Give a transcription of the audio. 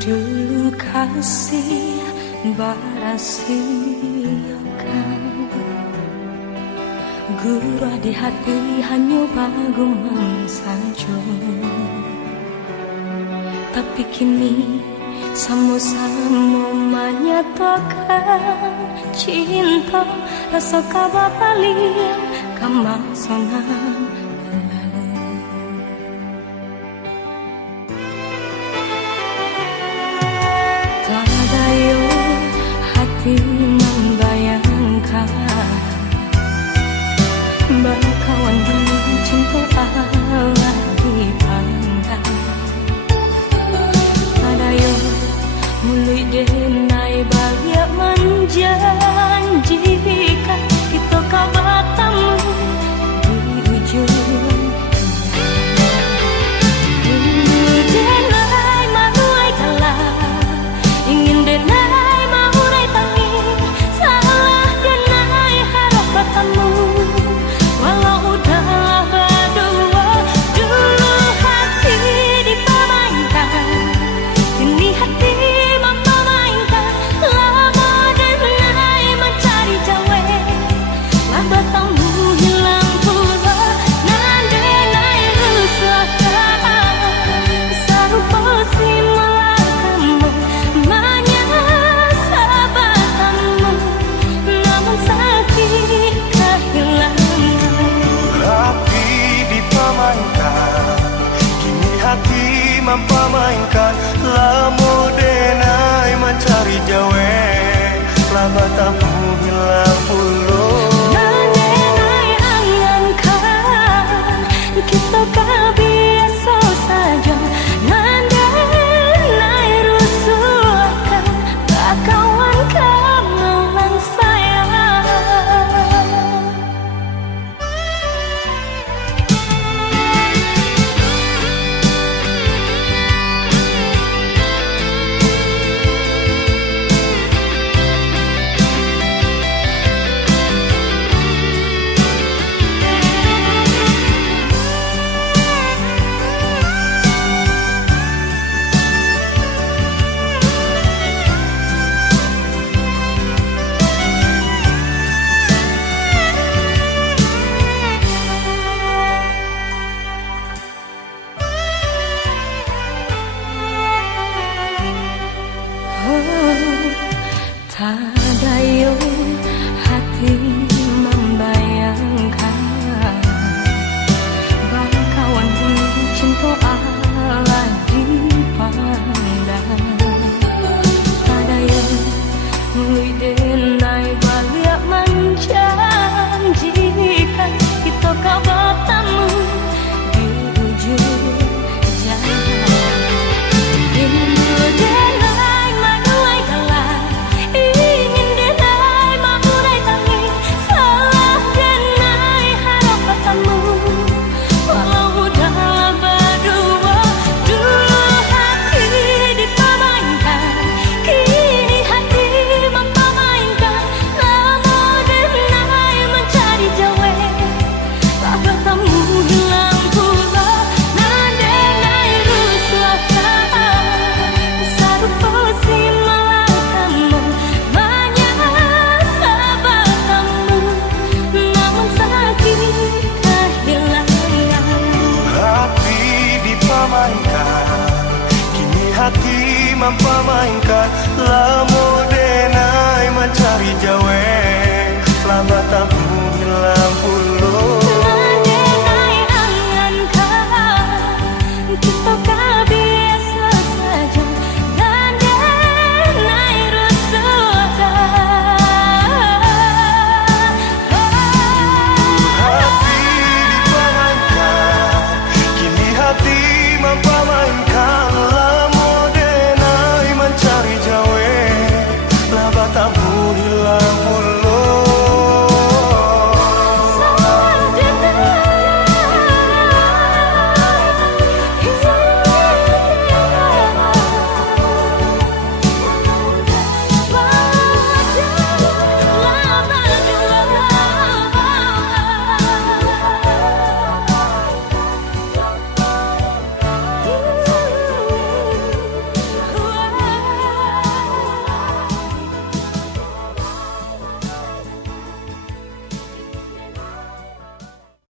Dulu kasih barasiokan gurah di hati hanya bagumang saja. Tapi kini sama-sama menyatakan cinta rasa kabar paling kemasangan. Hati membayangkan berkawan dengan cinta Allah dipandang. Ada yang mulai denai bahagia menjanjikan kita kabar tamu di ujung. Mempamainkan lamu denai mencari jawe laba tamu hilang puluh denai angankan kita biasa saja denai rusuhkan tak kawan kamalang sayang. Tadayo hati membayangkan bangkawan dengan cinta Allah dipandang. Tadayo mulai denai balik menjanjikan kita kabar tamu di ujung jalan. Hati mempamainkan lamu denai mencari jawe laba tamu hilang puluh